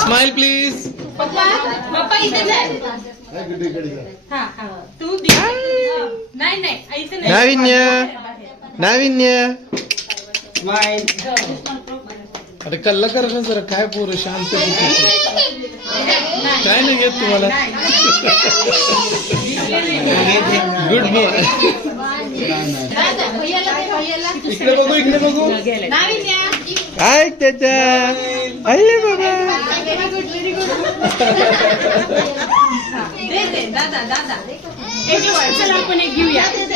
Smile please. पप्पा इथे तू नाही नाविन्य नाविन्य. अरे कल्ला करा ना जरा. काय पोरं शांत. काय नाही घेत तुम्हाला. Good morning. इकडे बघू इकडे बघू. ऐक त्याच्या. अरे बाबा. दादा दादा एक आपण एक घेऊया.